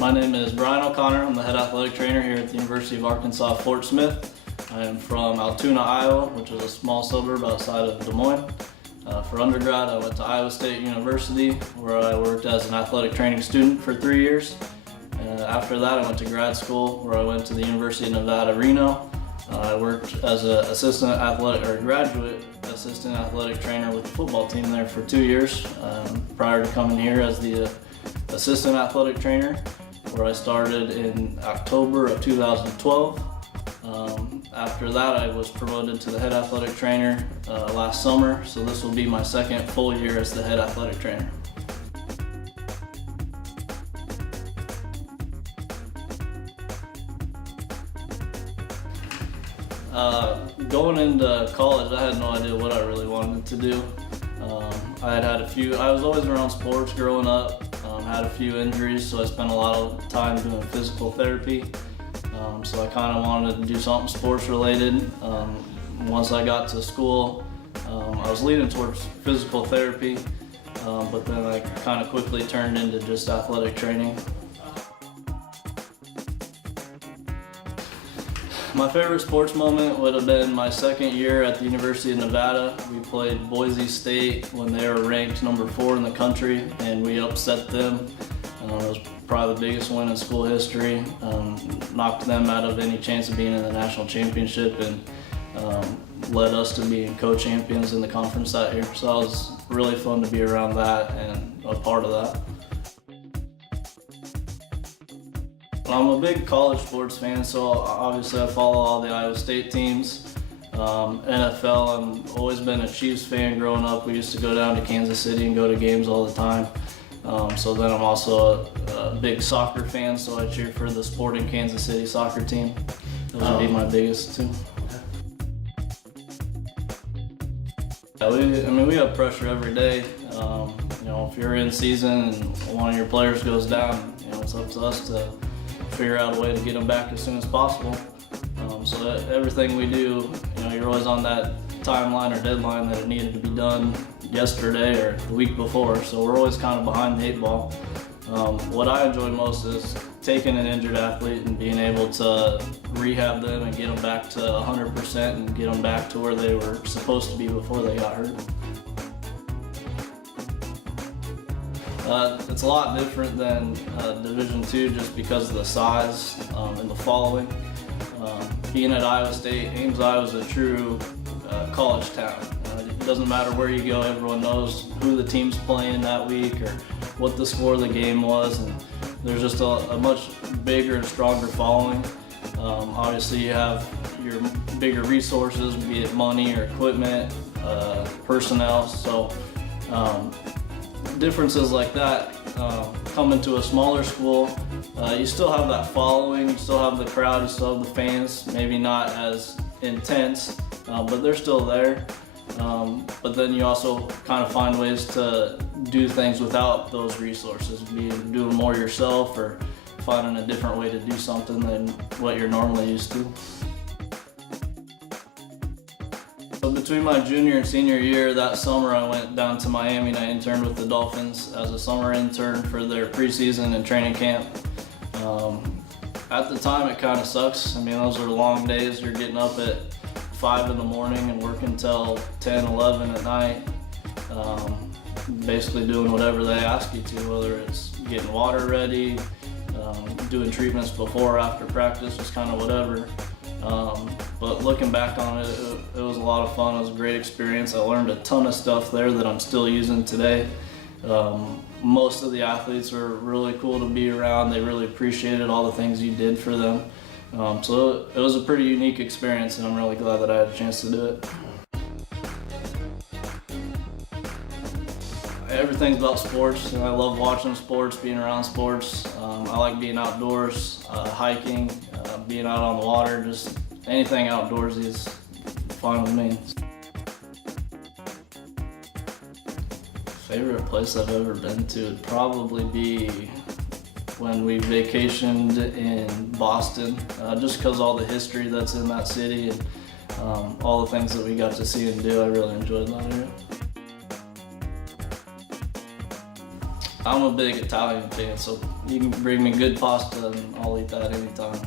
My name is Brian O'Connor. I'm the head athletic trainer here at the University of Arkansas Fort Smith. I am from Altoona, Iowa, which is a small suburb outside of Des Moines. For undergrad, I went to Iowa State University, where I worked as an athletic training student for 3 years. After that, I went to grad school, where I went to the University of Nevada, Reno. I worked as a graduate assistant athletic trainer with the football team there for 2 years, prior to coming here as the assistant athletic trainer, where I started in October of 2012. After that, I was promoted to the head athletic trainer last summer, so this will be my second full year as the head athletic trainer. Going into college, I had no idea what I really wanted to do. I was always around sports growing up, had a few injuries, so I spent a lot of time doing physical therapy. So I kind of wanted to do something sports related. Once I got to school, I was leaning towards physical therapy, but then I kind of quickly turned into just athletic training. My favorite sports moment would have been my second year at the University of Nevada. We played Boise State when they were ranked number 4 in the country, and we upset them. It was probably the biggest win in school history. Knocked them out of any chance of being in the national championship, and led us to being co-champions in the conference that year. So it was really fun to be around that and a part of that. I'm a big college sports fan, so obviously I follow all the Iowa State teams. NFL, I've always been a Chiefs fan growing up. We used to go down to Kansas City and go to games all the time. So then I'm also a big soccer fan, so I cheer for the Sporting Kansas City soccer team. Those would be my biggest two. We have pressure every day. If you're in season and one of your players goes down, it's up to us to figure out a way to get them back as soon as possible. So that everything we do, you're always on that timeline or deadline that it needed to be done yesterday or the week before. So we're always kind of behind the 8 ball. What I enjoy most is taking an injured athlete and being able to rehab them and get them back to 100% and get them back to where they were supposed to be before they got hurt. It's a lot different than Division II just because of the size and the following. Being at Iowa State, Ames, Iowa is a true college town. It doesn't matter where you go, everyone knows who the team's playing that week or what the score of the game was, and there's just a much bigger and stronger following. Obviously you have your bigger resources, be it money or equipment, personnel, so differences like that coming to a smaller school, you still have that following, you still have the crowd, you still have the fans, maybe not as intense, but they're still there. But then you also kind of find ways to do things without those resources, be doing more yourself or finding a different way to do something than what you're normally used to. So between my junior and senior year, that summer I went down to Miami and I interned with the Dolphins as a summer intern for their preseason and training camp. At the time it kind of sucks. Those are long days. You're getting up at 5 in the morning and working till 10, 11 at night. Basically doing whatever they ask you to, whether it's getting water ready, doing treatments before or after practice, just kind of whatever. But looking back on it, it was a lot of fun. It was a great experience. I learned a ton of stuff there that I'm still using today. Most of the athletes were really cool to be around. They really appreciated all the things you did for them. So it was a pretty unique experience, and I'm really glad that I had a chance to do it. Everything's about sports. I love watching sports, being around sports. I like being outdoors, hiking, being out on the water, just anything outdoorsy is fine with me. Favorite place I've ever been to would probably be when we vacationed in Boston, just because all the history that's in that city and all the things that we got to see and do. I really enjoyed that area. I'm a big Italian fan, so you can bring me good pasta and I'll eat that anytime.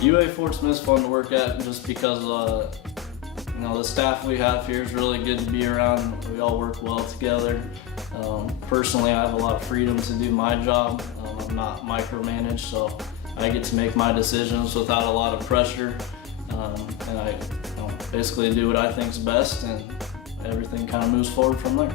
UA Fort Smith's fun to work at just because the staff we have here is really good to be around. We all work well together. Personally, I have a lot of freedom to do my job. I'm not micromanaged, so I get to make my decisions without a lot of pressure. And I basically do what I think is best, and everything kind of moves forward from there.